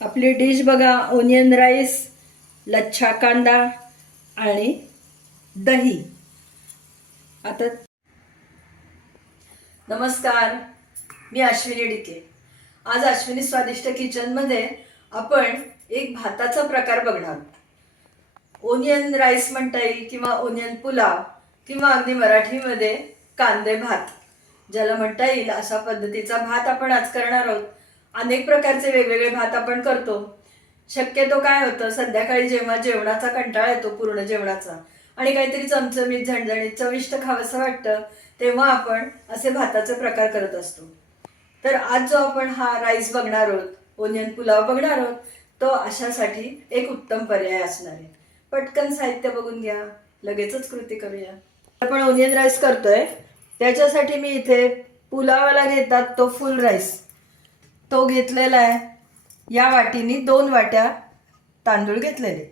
आपली डिश बघा onion rice लच्छा कांदा आणि दही. आता नमस्कार मी अश्विनी डिके. आज अश्विनी स्वादिष्ट किचनमध्ये आपण एक भाताचा प्रकार बघणार. आहोत. ओनियन राईस म्हणता येईल किंवा ओनियन पुलाव किंवा अगदी मराठीमध्ये कांदे भात. ज्याला म्हणता येईल अशा पद्धतीचा भात आपण आज करणार आहोत. अनेक प्रकारचे वेगवेगळे भात आपण करतो. शक्यतो काय होतं संध्याकाळी जेव्हा जेवणाचा कंटाळा येतो पूर्ण जेवणाचा आणि काहीतरी चमचमीत झणझणीत चविष्ट खावंसं वाटतं तेव्हा आपण असे भाताचे प्रकार करत असतो. तर आज जो आपण हा राईस बघणार आहोत ओनियन पुलाव बघणार आहोत तो अशासाठी एक उत्तम पर्याय असणार आहे. पटकन साहित्य बघून घ्या लगेचच कृती करूया. आपण ओनियन राईस करतोय त्याच्यासाठी मी इथे पुलावाला घेतात तो फुल राईस तो घेतलेला आहे. या वाटीनी दोन वाट्या तांदूळ घेतलेले.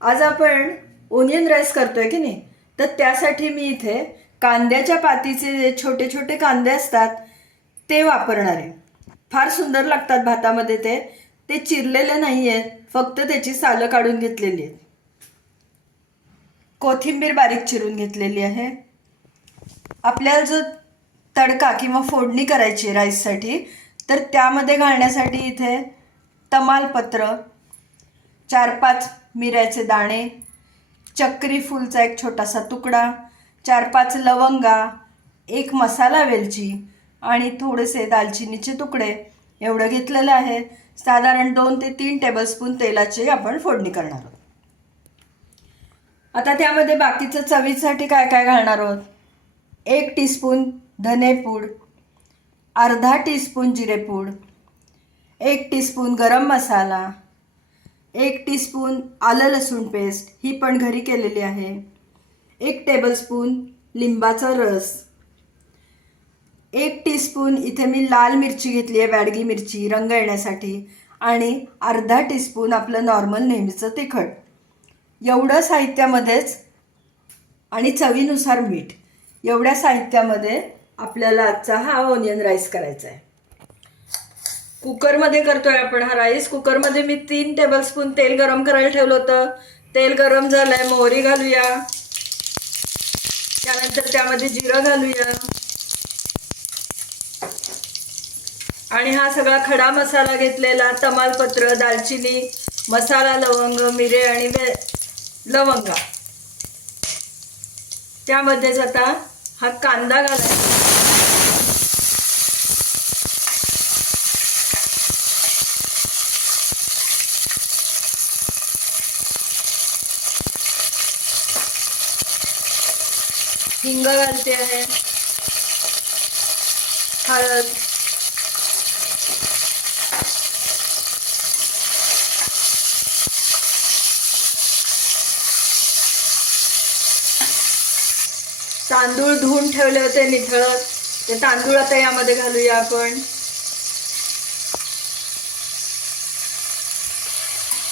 आज आपण ओनियन राईस करतोय की नाही? तर त्यासाठी मी इथे कांद्याच्या पातीचे जे छोटे छोटे कांदे असतात ते वापरणार आहे. फार सुंदर लागतात भातामध्ये ते. ते चिरलेले नाही आहेत फक्त त्याची सालं काढून घेतलेली आहेत. कोथिंबीर बारीक चिरून घेतलेली आहे. आपल्याला जो तडका किंवा फोडणी करायची राईससाठी तर त्यामध्ये घालण्यासाठी इथे तमालपत्र चार पाच मिऱ्याचे दाणे चक्री फुलचा एक छोटासा तुकडा चार पाच लवंगा एक मसाला वेलची आणि थोडेसे दालचिनीचे तुकडे एवढं घेतलेलं आहे. साधारण दोन ते तीन टेबलस्पून तेलाची आपण फोडणी करणार आहोत. आता त्यामध्ये बाकीचं चवीसाठी काय काय घालणार आहोत? एक टीस्पून धनेपूड अर्धा टीस्पून जिरेपूड एक टीस्पून गरम मसाला एक टीस्पून आलं लसूण पेस्ट ही पण घरी केलेली आहे. एक टेबलस्पून लिंबाचा रस एक टीस्पून इथे मी लाल मिरची घेतली आहे बॅडगी मिरची रंग येण्यासाठी आणि अर्धा टीस्पून आपलं नॉर्मल नेहमीचं तिखट. एवढं साहित्यामध्येच आणि चवीनुसार मीठ. एवढ्या साहित्यामध्ये आपल्याला आजचा हा ओनियन राईस करायचा आहे. कुकरमध्ये करतोय आपण हा राईस कुकरमध्ये मी तीन टेबलस्पून तेल गरम करायला ठेवलं होतं. तेल गरम झालंय मोहरी घालूया. त्यानंतर त्यामध्ये जिरं घालूया. आणि हा सगळा खडा मसाला घेतलेला तमालपत्र दालचिनी मसाला लवंग मिरे आणि वे लवंगा. त्यामध्येच आता हा कांदा घालायचा. हिंग घालते. आहे हळद. तांदूळ धुवून ठेवले होते निथळत. ते तांदूळ आता यामध्ये घालूया आपण.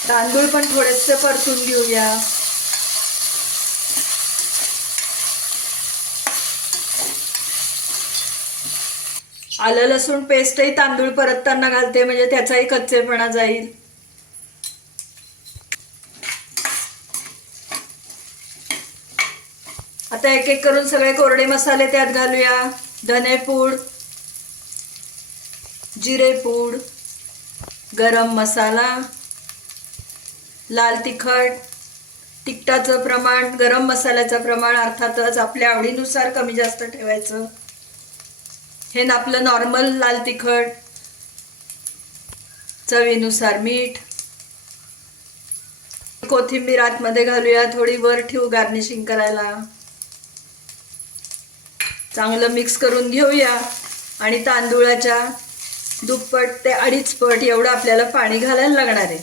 तांदूळ पण थोडेसे परतून घेऊया. आलं लसूण पेस्टही तांदूळ परतताना घालते म्हणजे त्याचाही कच्चेपणा जाईल. आता एक एक करून सगळे कोरडे मसाले त्यात घालूया. धनेपूड जिरेपूड गरम मसाला लाल तिखट तिखटाचं प्रमाण गरम मसाल्याचं प्रमाण अर्थातच आपल्या आवडीनुसार कमी जास्त ठेवायचं. हे ना आपलं नॉर्मल लाल तिखट चवीनुसार मीठ. कोथिंबीर आतमध्ये घालूया थोडी वर ठेवू गार्निशिंग करायला. चांगलं मिक्स करून घेऊया. आणि तांदूळाच्या दुप्पट ते अडीच पट एवढं आपल्याला पाणी घालायला लागणार आहे.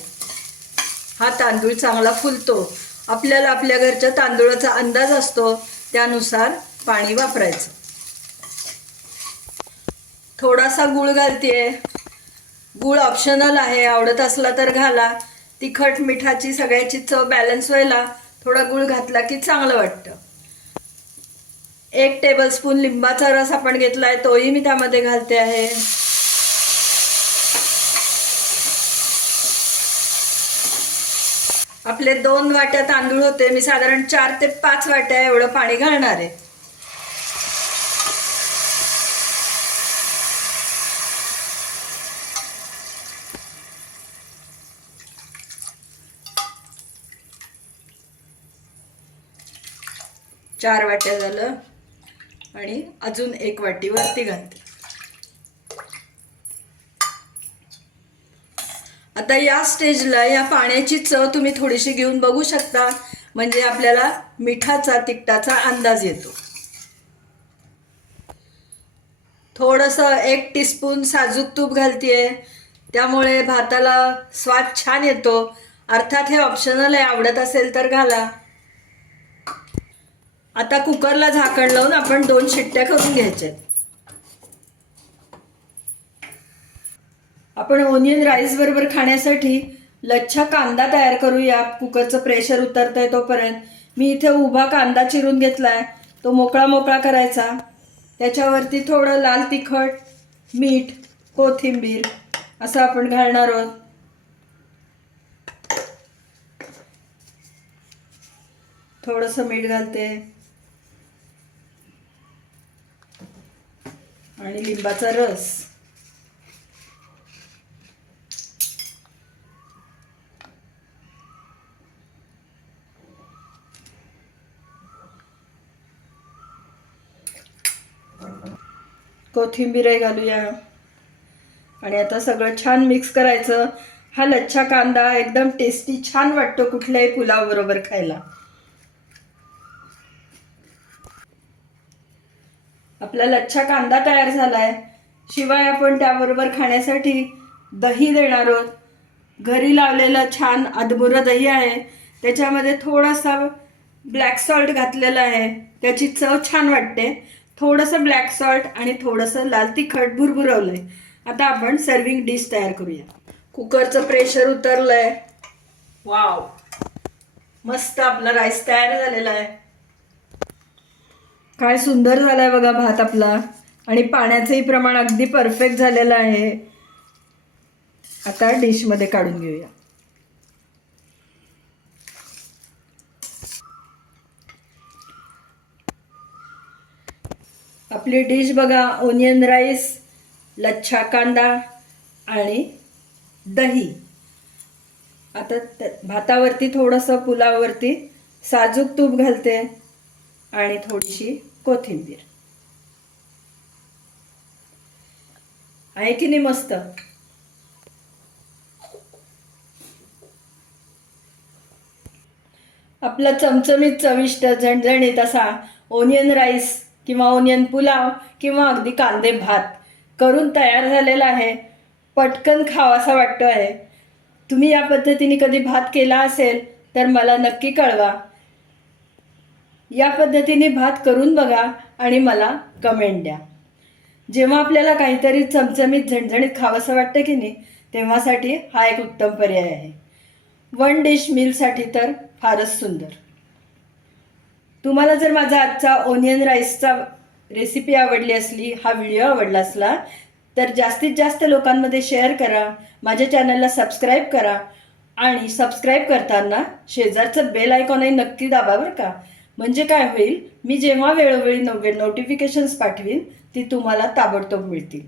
हा तांदूळ चांगला फुलतो. आपल्याला आपल्या घरच्या तांदूळाचा अंदाज असतो त्यानुसार पाणी वापरायचं. थोडासा गुळ घालतेय. गुळ ऑप्शनल आहे. आवडत असला तर घाला. तिखट मिठाची सगळ्याची चव बॅलन्स व्हायला थोडा गुळ घातला की चांगलं वाटतं. एक टेबलस्पून लिंबाचा रस आपण घेतला आहे तोही मी त्यामध्ये घालते आहे. आपले दोन वाट्या तांदूळ होते. मी साधारण चार ते पाच वाट्या एवढं पाणी घालणार आहे. चार वाट्या झालं आणि अजून एक वाटीवरती घालते. आता या स्टेजला या पाण्याची चव तुम्ही थोडीशी घेऊन बघू शकता. म्हणजे आपल्याला मिठाचा तिखटाचा अंदाज येतो. थोडंसं एक टीस्पून साजूक तूप घालतीये. त्यामुळे भाताला स्वाद छान येतो. अर्थात हे ऑप्शनल आहे आवडत असेल तर घाला. आता कुकरला झाकण लावून आपण दोन शिट्ट्या करून घ्यायच्या आपण ओनियन राईस बरोबर खाण्यासाठी लच्छा कांदा तयार करूया. कुकरचं प्रेशर उतरतंय तोपर्यंत. मी इथे उभा कांदा चिरून घेतलाय. तो मोकळा मोकळा करायचा. त्याच्यावरती थोडं लाल तिखट मीठ कोथिंबीर असं आपण घालणार आहोत. थोडंसं मीठ घालते. आणि लिंबाचा रस. कोथिंबीरही घालूया. आणि आता सगळं छान मिक्स करायचं. हा लच्छा कांदा एकदम टेस्टी छान वाटतो कुठल्याही पुलाव बरोबर खायला. आपला लच्छा कांदा तयार झाला आहे शिवाय आपण त्याबरोबर खाण्यासाठी दही देणार आहोत. घरी लावलेलं छान अदबुरं दही आहे. त्याच्यामध्ये थोडासा ब्लॅक सॉल्ट घातलेला आहे. त्याची चव छान वाटते. थोडंसं ब्लॅक सॉल्ट आणि थोडंसं लाल तिखट भुरभुरवलं आहे आता आपण सर्विंग डिश तयार करूया. कुकरचं प्रेशर उतरलं आहे वाव मस्त आपला राईस तयार झालेला आहे. काय सुंदर झालाय बघा भात आपला. आणि पाण्याचंही प्रमाण अगदी परफेक्ट झालेलं आहे. आता डिशमध्ये काढून घेऊया. आपली डिश बघा ओनियन राईस लच्छा कांदा आणि दही. आता भातावरती थोडंसं पुलावरती साजूक तूप घालते आणि थोडीशी कोथिंबीर. आहे की नाही मस्त? आपला चमचमीत चविष्ट झणझणीत असा ओनियन राईस किंवा ओनियन पुलाव किंवा अगदी कांदे भात करून तयार झालेला आहे. पटकन खावासा वाटतो आहे तुम्ही या पद्धतीने कधी भात केला असेल तर मला नक्की कळवा. या पद्धतीने भात करून बघा आणि मला कमेंट द्या. जेव्हा आपल्याला काहीतरी चमचमीत झणझणीत खावंसं वाटतं की नाही तेव्हासाठी हा एक उत्तम पर्याय आहे. वन डिश मीलसाठी तर फारच सुंदर. तुम्हाला जर माझा आजचा ओनियन राईसचा रेसिपी आवडली असली हा व्हिडिओ आवडला असला तर जास्तीत जास्त लोकांमध्ये शेअर करा माझ्या चॅनलला सबस्क्राईब करा आणि सबस्क्राईब करताना शेजारचं बेल आयकॉनही नक्की दाबा बरं का. म्हणजे काय होईल? मी जेव्हा वेळोवेळी नवे नोटिफिकेशन्स पाठवीन ती तुम्हाला ताबडतोब मिळतील.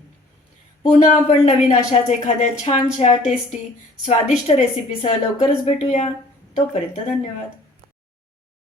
पुन्हा आपण नवीन अशाच एखाद्या छानशा टेस्टी स्वादिष्ट रेसिपीसह लवकरच भेटूया. तोपर्यंत धन्यवाद.